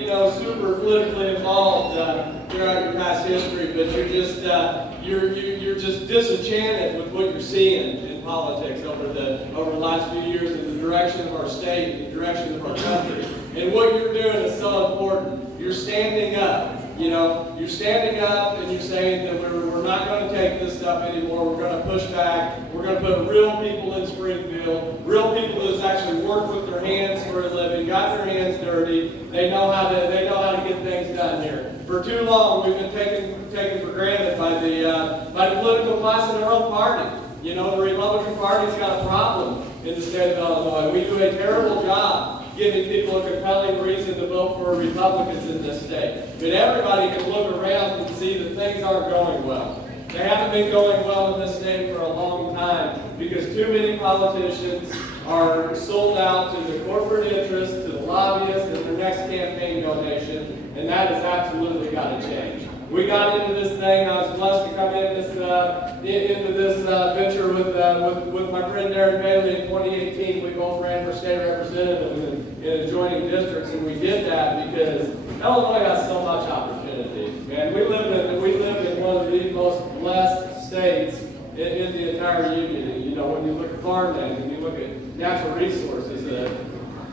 Super politically involved throughout your past history, but you're just disenchanted with what you're seeing in politics over the last few years in the direction of our state, and the direction of our country. And what you're doing is so important. You're standing up. You're standing up and you're saying that we're not going to take this stuff anymore. We're going to push back. We're going to put real people in Springfield, real people that's actually worked with their hands for a living, got their hands dirty. They know how to get things done here. For too long, we've been taken for granted by the political class in our own party. The Republican Party's got a problem in the state of Illinois. We do a terrible job giving people a compelling reason to vote for Republicans in this state. But everybody can look around and see that things aren't going well. They haven't been going well in this state for a long time because too many politicians are sold out to the corporate interests, to the lobbyists, and their next campaign donation, and that has absolutely got to change. We got into this thing. I was blessed to come into this venture with my friend Darren Bailey in 2018. We both ran for state representative in adjoining districts, and we did that because Illinois has so much opportunity. Man, we live in one of the most blessed states in the entire union. And, when you look at farmland, and you look at natural resources,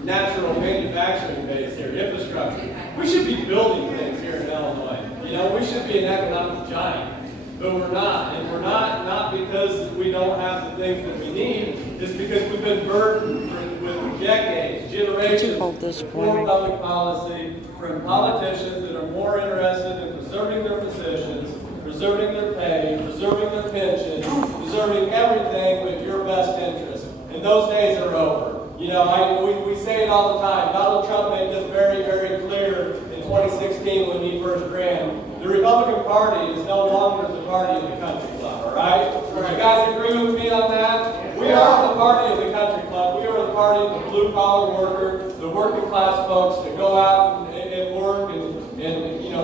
natural manufacturing base here, infrastructure, we should be building things here in Illinois. We should be an economic giant, but we're not. And we're not because we don't have the things that we need. It's because we've been burdened with decades, generations of poor public policy from politicians that are more interested in preserving their positions, preserving their pay, preserving their pensions, preserving everything with your best interest. And those days are over. We say it all the time. Donald Trump made this very, very clear in 2016 when he first ran. The Republican Party is no longer the party of the country club, all right? You guys agree with me on that? We are the party of the country club. We are the party of the blue-collar worker, the working class folks that go out and work and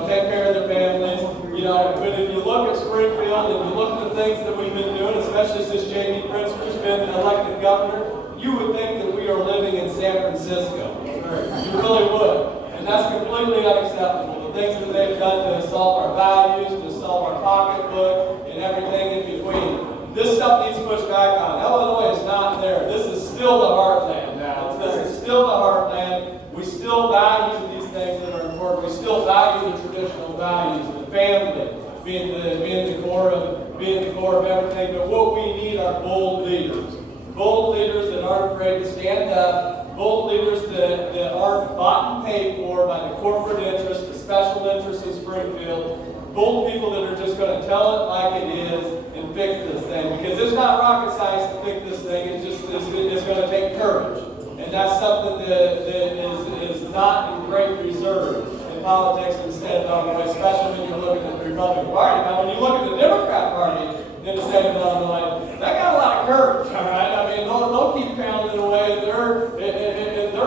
take care of their families. But if you look at Springfield and you look at the things that we've been doing, especially since J.B. Pritzker's been elected governor, you would think that we are living in San Francisco. You really would. And that's completely unacceptable. The things that they've done to assault our values, to assault our pocketbook, and everything in between. This stuff needs pushed back on. Illinois is not there. This is still the heartland now. This is still the heartland. We still value these things that are important. We still value the traditional values, the family being the core of everything. But what we need are bold leaders. Bold leaders that aren't afraid to stand up. Bold leaders that aren't bought and paid for by the corporate interests, the special interests in Springfield. Bold people that are just going to tell it like it is and fix this thing. Because it's not rocket science to fix this thing. It's going to take courage. And that's something that is not in great reserve in politics in the state of Illinois, especially when you look at the Republican Party. Now, when you look at the Democrat Party in the state of Illinois, they got a lot of courage, all right? They'll keep pounding away their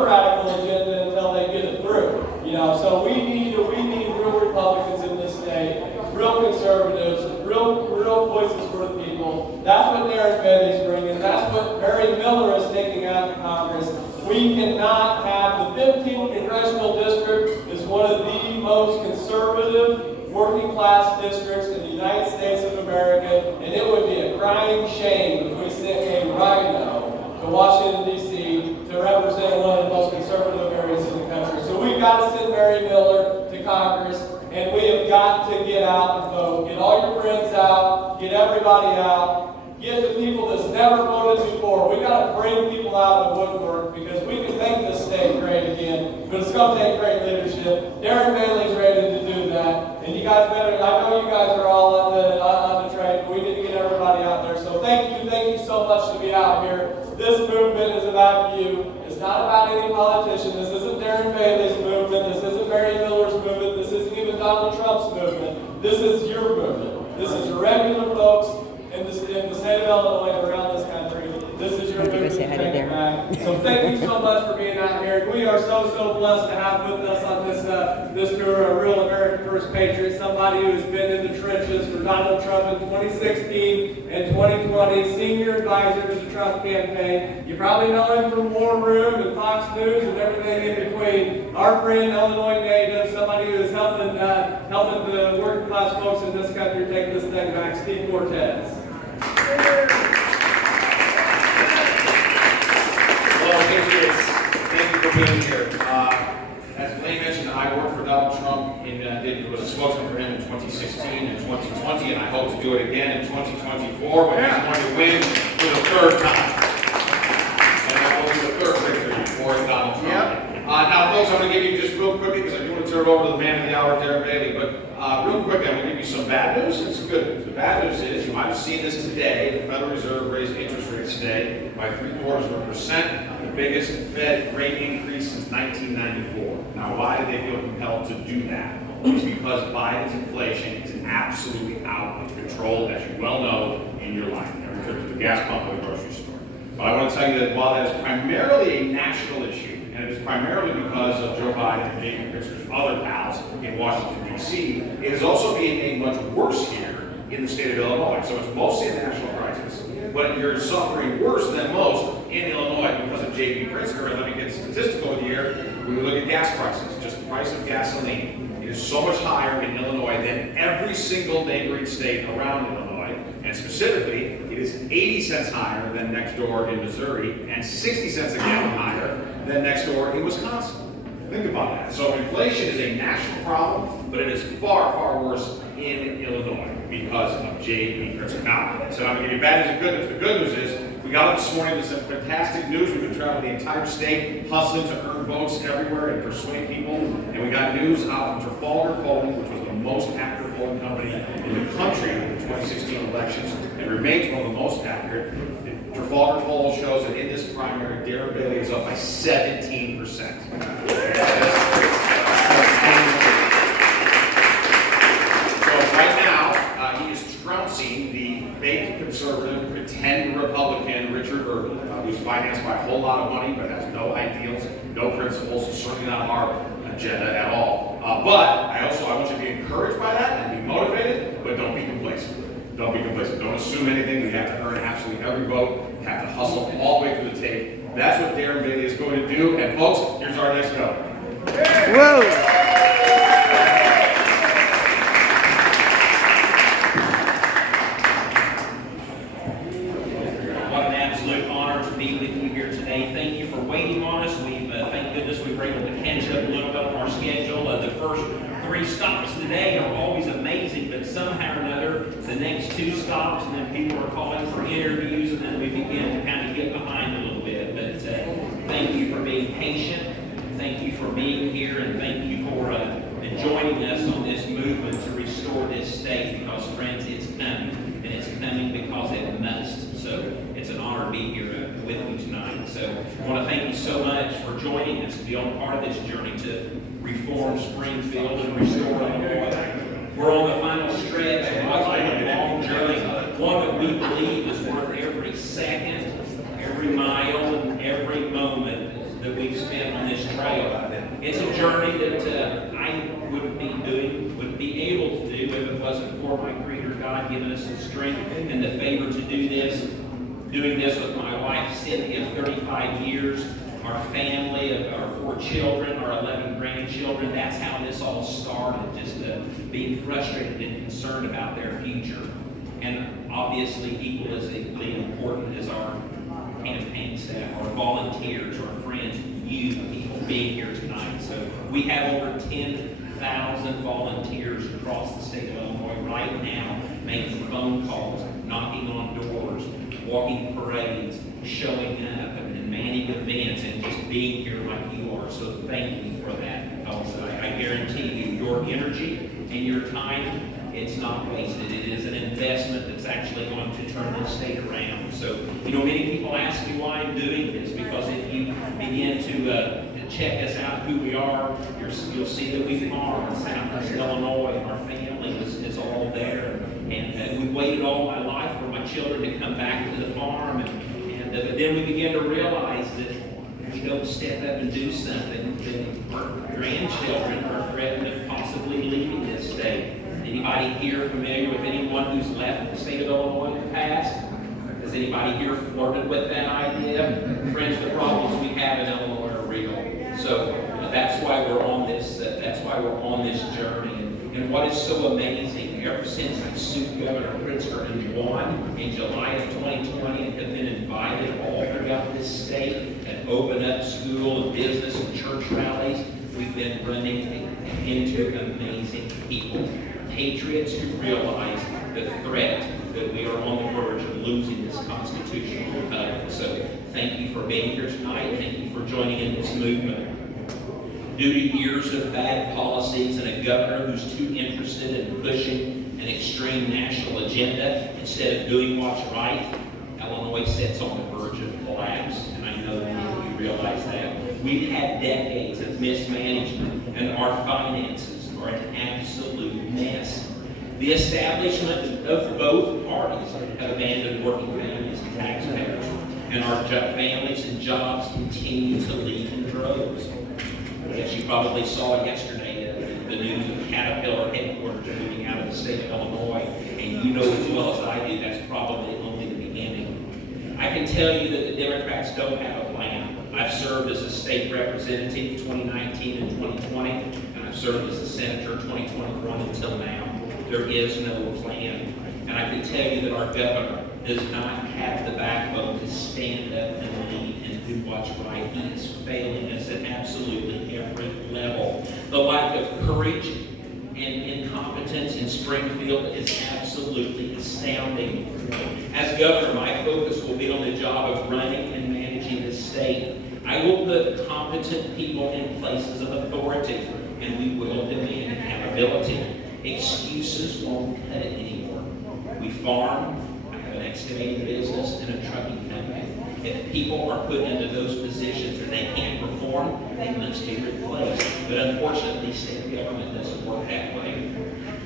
radical agenda until they get it through. So we need real Republicans in this state, real conservatives, real voices for the people. That's what Darren Bailey's bringing. That's what Mary Miller is taking out to Congress. We cannot have the 15th congressional district is one of the most conservative working class districts in the United States of America, and it would be a crying shame if we sent a rhino to Washington, D.C. to represent one of the most conservative areas in the country. So we've got to send Mary Miller to Congress, and we have got to get out and vote. Get all your friends out, get everybody out, get the people that's never voted before. We've got to bring people out of the woodwork because we can make this state great again, but it's going to take great leadership. Darren Bailey's ready to do that, and you guys better, I know you guys are all on the train, but we need to get everybody out there. So thank you so much to be out here. This movement is about you. It's not about any politician. This isn't Darren Bailey's movement. This isn't Mary Miller's movement. This isn't even Donald Trump's movement. This is your movement. This is your regular folks in the state of Illinois and around this country. This is your movement. say hi to Darren. So thank you so much for being out here. We are so blessed to have with us on this tour a real American First Patriot, somebody who has been in the trenches for Donald Trump in 2016 and 2020, senior advisor to the Trump campaign. You probably know him from War Room and Fox News and everything in between. Our friend, Illinois native, somebody who is helping the working class folks in this country take this thing back, Steve Cortez. Hello, Patriots. Thank you for being here. As Blaine mentioned, I worked for Donald Trump was a spokesman for him in 2016 and 2020, and I hope to do it again in 2024 when he's going to win for the third time. And that will be the third victory for Donald Trump. Yep. Now, folks, I'm going to give you just real quickly, because I do want to turn it over to the man of the hour, Darren Bailey, but real quick, I'm going to give you some bad news and some good news. The bad news is, you might have seen this today, the Federal Reserve raised interest rates today by 0.75%, the biggest Fed rate increase since 1994. Now, why did they feel compelled to do that? It's because Biden's inflation is absolutely out of control, as you well know, in your life. Every trip to the gas pump or the grocery store. But I want to tell you that while that is primarily a national issue, and it is primarily because of Joe Biden and J.B. Pritzker's other pals in Washington, D.C., it is also being made much worse here in the state of Illinois. So it's mostly a national crisis, but you're suffering worse than most in Illinois because of J.B. Pritzker. And let me get statistical with you here. When we look at gas prices, just the price of gasoline, it is so much higher in Illinois than every single neighboring state around Illinois. And specifically, it is 80 cents higher than next door in Missouri and 60 cents a gallon higher than next door in Wisconsin. Think about that. So inflation is a national problem, but it is far worse in Illinois because of J.B. Pritzker. Now, so I'm going to give you bad news and good news. The good news is we got up this morning with some fantastic news. We've been traveling the entire state, hustling to earn votes everywhere and persuade people. And we got news out from Trafalgar Polling, which was the most accurate polling company in the country in the 2016 elections, and remains one of the most accurate. Trafalgar poll shows that in this primary, Darren Bailey is up by 17%. So right now, he is trouncing the fake conservative, pretend Republican Richard Irvin, who's financed by a whole lot of money, but has no ideals, no principles, certainly not our agenda at all. But I want you to be encouraged by that and be motivated, but don't be complacent. Don't be complacent. Don't assume anything. You have to earn absolutely every vote. You have to hustle all the way through the tape. That's what Darren Bailey is going to do. And folks, here's our next note. Whoa! What an absolute honor to be with you here today. Thank you for waiting on us. Thank goodness we were able to catch up a little bit on our schedule. The first 3 stops today are always amazing, but somehow or another, the next 2 stops, and then people are calling for interviews, and then we begin to kind of get behind a little bit. But thank you for being patient. Thank you for being here, and thank you for joining us on this movement to restore this state, because, friends, it's coming, and it's coming because it must. So it's an honor to be here with you tonight. So I want to thank you so much for joining us to be on part of this journey to reform Springfield and restore Illinois. We're on the final stretch of what's been a long journey, one that we believe is worth every second, every mile, and every moment that we've spent on this trail. It's a journey that I wouldn't be able to do if it wasn't for my Creator God giving us the strength and the favor to do this. Doing this with my wife, Cynthia, of 35 years, our family of our 4 children, our 11 grandchildren. That's how this all started, just being frustrated and concerned about their future. And obviously, equally important is our campaign staff, our volunteers, our friends, you people being here tonight. So we have over 10,000 volunteers across the state of Illinois right now, making phone calls, knocking on doors, walking parades, showing up and manning events, and just being here like you are. So thank you for that. Also, I guarantee you, your energy and your time, it's not wasted. It is an investment that's actually going to turn this state around. So, many people ask me why I'm doing this, because if you begin to check us out, who we are, you'll see that we farm in Southwest Illinois, and our family is all there. And we've waited all my life for my children to come back to the farm, and But then we begin to realize that if we don't step up and do something, then our grandchildren are threatened of possibly leaving this state. Anybody here familiar with anyone who's left the state of Illinois in the past? Has anybody here flirted with that idea? Friends, the problems we have in Illinois are real. So that's why we're on this. That's why we're on this journey. And what is so amazing, ever since I sued Governor Pritzker and won in July of 2020, and have been invited all throughout this state and open up school and business and church rallies, we've been running into amazing people. Patriots who realize the threat that we are on the verge of losing this constitutional republic. So thank you for being here tonight. Thank you for joining in this movement. Due to years of bad policies and a governor who's too interested in pushing an extreme national agenda instead of doing what's right, Illinois sits on the verge of collapse, and I know many of you realize that. We've had decades of mismanagement, and our finances are an absolute mess. The establishment of both parties have abandoned working families and taxpayers, and our families and jobs continue to leave in droves. As you probably saw yesterday, the news of Caterpillar headquarters moving out of the state of Illinois, and you know as well as I do, that's probably only the beginning. I can tell you that the Democrats don't have a plan. I've served as a state representative 2019 and 2020, and I've served as a senator 2021 until now. There is no plan. And I can tell you that our governor does not have the backbone to stand up and lead and do what's right. He is failing us at absolutely every level. The lack of courage and incompetence in Springfield is absolutely astounding. As governor, my focus will be on the job of running and managing the state. I will put competent people in places of authority, and we will demand accountability. Excuses won't cut it anymore. We farm, I have an excavating business, and a trucking company. If people are put into those positions and they can't perform, they must be replaced. But unfortunately, state government doesn't work that way.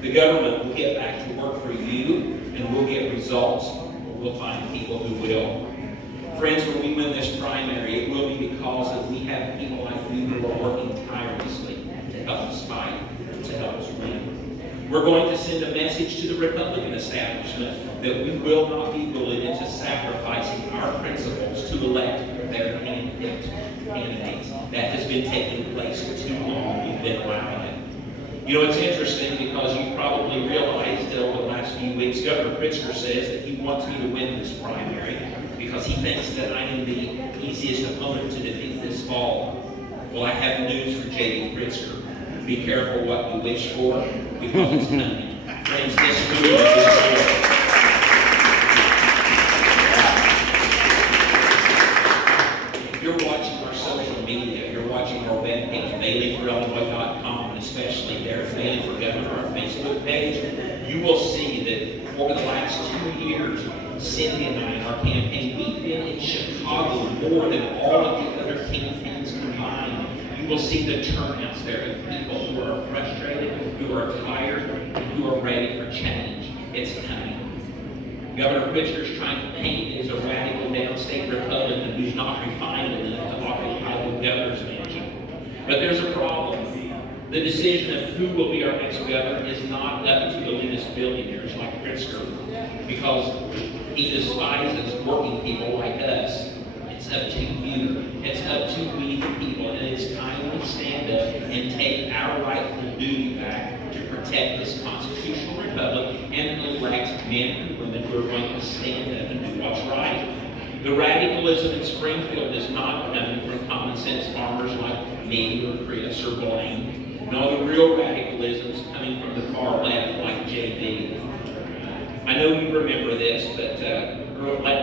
The government will get back to work for you, and we'll get results, or we'll find people who will. Friends, when we win this primary, it will be because that we have people like you who are working tirelessly to help us fight, to help us win. We're going to send a message to the Republican establishment that we will not be bullied into sacrificing our principles to elect their hand-picked candidates. That has been taking place for too long. We've been allowing it. You know, it's interesting because you probably realized that over the last few weeks, Governor Pritzker says that he wants me to win this primary because he thinks that I am the easiest opponent to defeat this fall. Well, I have news for J.D. Pritzker. Be careful what you wish for, because it's coming. Friends, this movement is real. If you're watching our social media, if you're watching our webpage, BaileyForIllinois.com, and especially Darren Bailey for Governor, our Facebook page, you will see that over the last 2 years, Cindy and I in our campaign, we've been in Chicago more than all of the other campaigns combined. You will see the turnouts there of people who are frustrated, who are tired, and who are ready for change. It's coming. Governor Pritzker is trying to paint me as a radical downstate Republican who's not refined enough to occupy the governor's mansion. But there's a problem. The decision of who will be our next governor is not up to elitist billionaires like Pritzker, because he despises working people like us. It's up to you. It's up to we the people, and it's time we stand up and take our rightful duty back to protect this constitutional republic and elect men and women who are going to stand up and do what's right. The radicalism in Springfield is not coming from common sense farmers like me or Chris or Blaine. No, the real radicalism is coming from the far left like JD. I know you remember this, but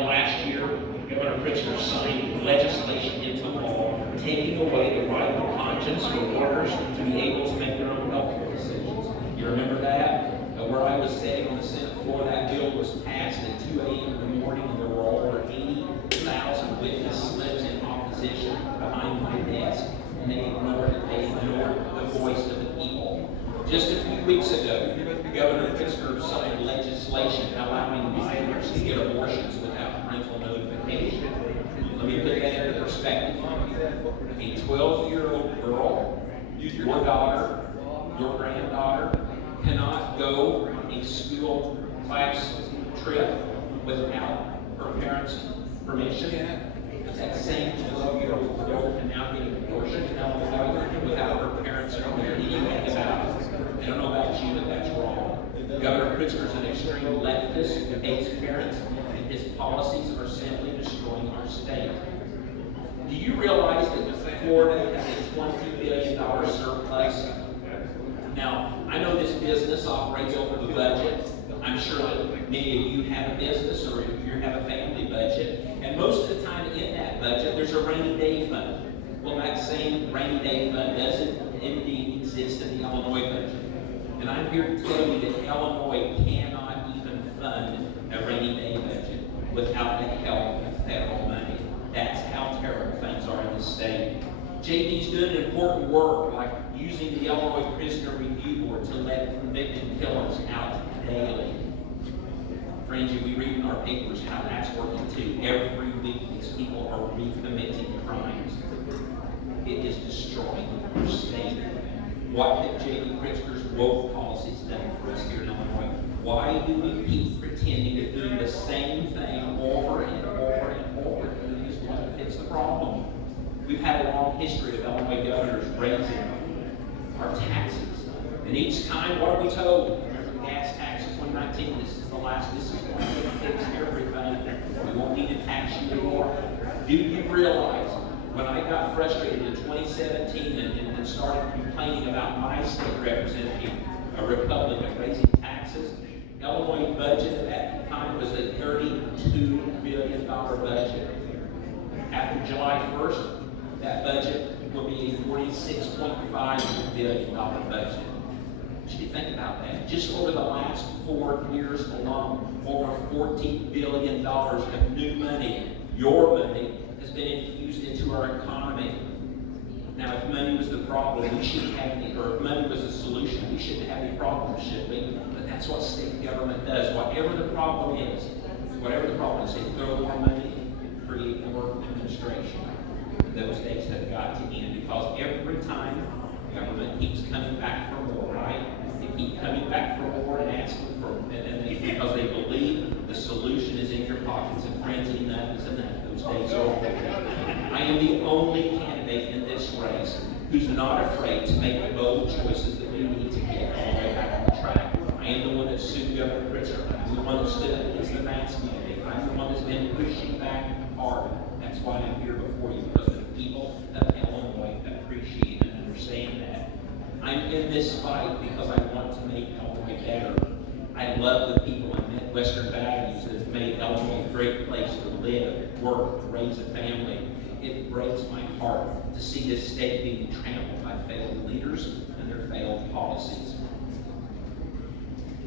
last year, Governor Pritzker signed legislation into law taking away the right of conscience for workers to be able to make their own health care decisions. You remember that? Where I was sitting on the Senate floor, that bill was passed at 2 a.m. in the morning, and there were over 80,000 witness slips in opposition behind my desk, and they ignored it. They ignored the voice of the people. Just a few weeks ago, Governor Pritzker signed legislation allowing minors to get abortions without parental notification. a 12-year-old girl, your daughter, your granddaughter, cannot go on a school class trip without her parents' permission. That same 12-year-old girl can now get an abortion in Illinois without her parents' permission. You think about it. I don't know about you, but that's wrong. Governor Pritzker's an extreme leftist who hates parents, and his policies are simply destroying our state. Do you realize that Florida has a $20 billion surplus? Now, I know this business operates over the budget. I'm sure that many of you have a business or you have a family budget. And most of the time in that budget, there's a rainy day fund. Well, that same rainy day fund doesn't indeed exist in the Illinois budget. And I'm here to tell you that Illinois cannot even fund a rainy day budget without the help of federal money. That's how terrible things are in the state. JD's doing important work, like using the Illinois Prisoner Review Board to let convicted killers out daily. Friends, we read in our papers how that's working too. Every week these people are recommitting crimes. It is destroying our state. What have J.D. Pritzker's woke policies done for us here in Illinois? Why do we keep pretending to do the same thing over and over and over again is going to fix the problem? We've had a long history of Illinois governors raising our taxes. And each time, what are we told? Remember the gas tax in 2019? This is the last, this is going to fix everything. We won't need to tax you anymore. Do you realize when I got frustrated in 2017 and started complaining about my state representative, a Republican, raising taxes, Illinois budget at that time was a $32 billion budget. After July 1st, that budget will be a $46.5 billion budget. You think about that. Just over the last 4 years alone, over $14 billion of new money, your money, has been infused into our economy. Now, if money was the problem, we shouldn't have any, or if money was the solution, we shouldn't have any problems, should we? But that's what state government does. Whatever the problem is, they throw more money and create more administration. Those days have got to end because every time government keeps coming back for more, right? They keep coming back for more and asking for, because they believe the solution is in your pockets. And friends, enough is enough. Those days are over. I am the only candidate in this race who's not afraid to make the bold choices that we need to get all the way back on track. I am the one that sued Governor Pritzker. I'm the one that stood up against the mask mandate. I'm the one that's been pushing back hard. That's why I'm here before you, because the people of Illinois appreciate and understand that. I'm in this fight because I want to make Illinois better. I love the people I met, Western values that have made Illinois a great place to live, work, raise a family. It breaks my heart to see this state being trampled by failed leaders and their failed policies.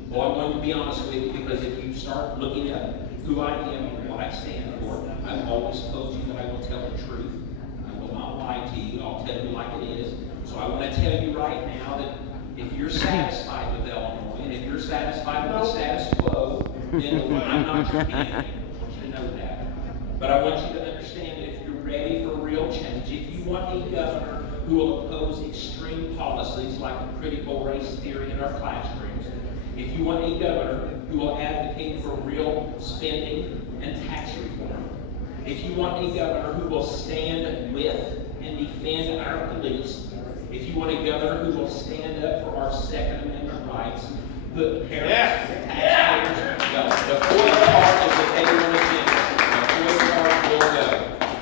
Well, I'm going to be honest with you, because if you start looking at who I am and what I stand for, I've always told you that I will tell the truth. I will not lie to you. I'll tell you like it is. So I want to tell you right now that if you're satisfied with Illinois, and if you're satisfied with the status quo, then I'm not your candidate. I want you to know that. But I want you to understand that if you're ready for real change, if you want a governor who will oppose extreme policies like the critical race theory in our classrooms, if you want a governor who will advocate for real spending and tax reform, if you want a governor who will stand with and defend our police, if you want a governor who will stand up for our Second Amendment rights, put parents, taxpayers, the fourth part is that they want to finish. The fourth part will go.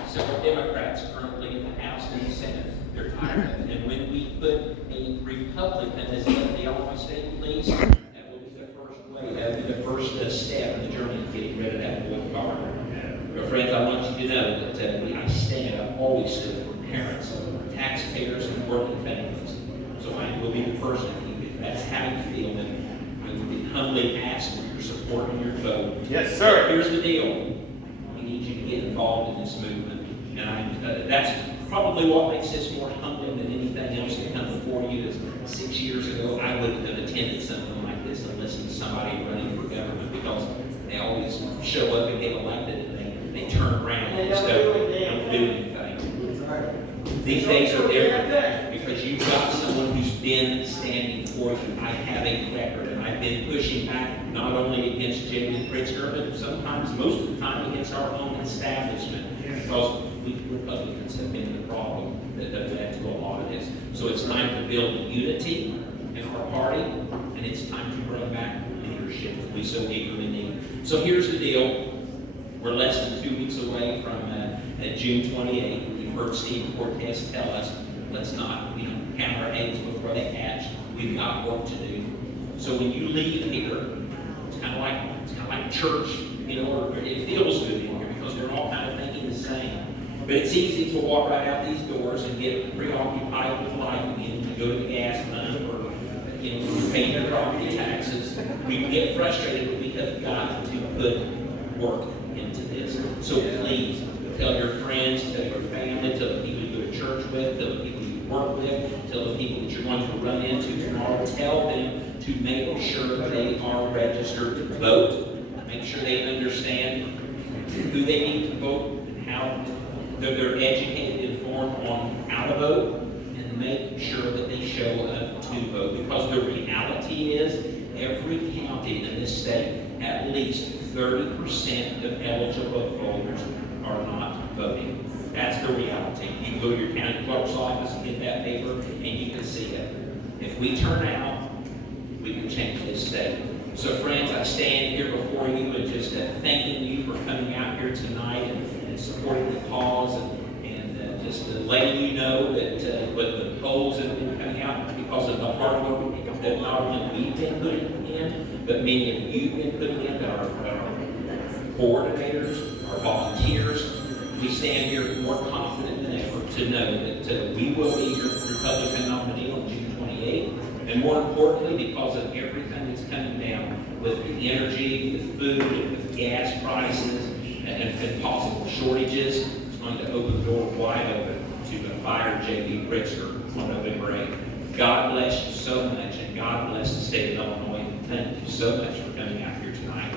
Several Democrats currently in the House and the Senate, they're tired of it. And when we put a Republican as head of the Illinois State Police, that will be the first way, that will be the first step in the journey of getting rid of that fourth part. But friends, I want you to know that I stand, I've always stood for parents, taxpayers, and working families. So I will be the person, if that's how you feel, then I would humbly ask for your support and your vote. Yes, sir. But here's the deal. We need you to get involved in this movement. And that's probably what makes this more humbling than anything else that come before you. Is 6 years ago, I wouldn't have attended something like this and listened to somebody running for government, because they always show up and get elected and they turn around and don't do anything. These days are different because you've got someone who's been standing for you. I have a record, and I've been pushing back not only against J.D. Pritzker, but sometimes, most of the time, against our own establishment, because we Republicans have been the problem that led to a lot of this. So it's time to build unity in our party, and it's time to bring back leadership that we so eagerly need. So here's the deal. We're less than 2 weeks away from June 28th. We've heard Steve Cortez tell us, let's not, count our eggs before they hatch. We've got work to do. So when you leave here, it's kind of like church, or it feels good in here because we're all kind of thinking the same. But it's easy to walk right out these doors and get preoccupied with life again, to go to the gas pump or pay your property taxes. We get frustrated, but we have got to put work into this. So please, tell your friends, tell your family, tell the people you go to church with, tell the people you work with, tell the people that you're going to run into tomorrow. Tell them to make sure they are registered to vote. Make sure they understand who they need to vote and how they're educated, informed on how to vote, and make sure that they show up to vote. Because the reality is, every county in this state, at least 30% of eligible voters are not voting. That's the reality. You can go to your county clerk's office and get that paper, and you can see it. If we turn out, we can change this state. So friends, I stand here before you and just thanking you for coming out here tonight and supporting the cause and just letting you know that with the polls that have been coming out, because of the hard work that not only we've been putting in, but many of you have been putting in, our coordinators, our volunteers. We stand here more confident than ever to know that we will be your Republican nominee on June 28th. And more importantly, because of everything that's coming down with the energy, with food, with gas prices, and possible shortages, it's going to open the door wide open to fire J.D. Pritzker on November 8th. God bless you so much, and God bless the state of Illinois. Thank you so much for coming out here tonight.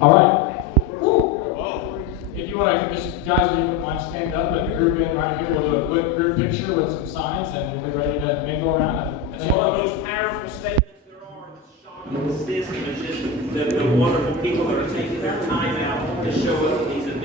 All right. If you want to, just guys, if you wouldn't mind stand up and group in right here. We'll do a quick group picture with some signs, and we'll be ready to mingle around. It's one of the most powerful statements there are. It's shocking the system. It's just the wonderful people that are taking their time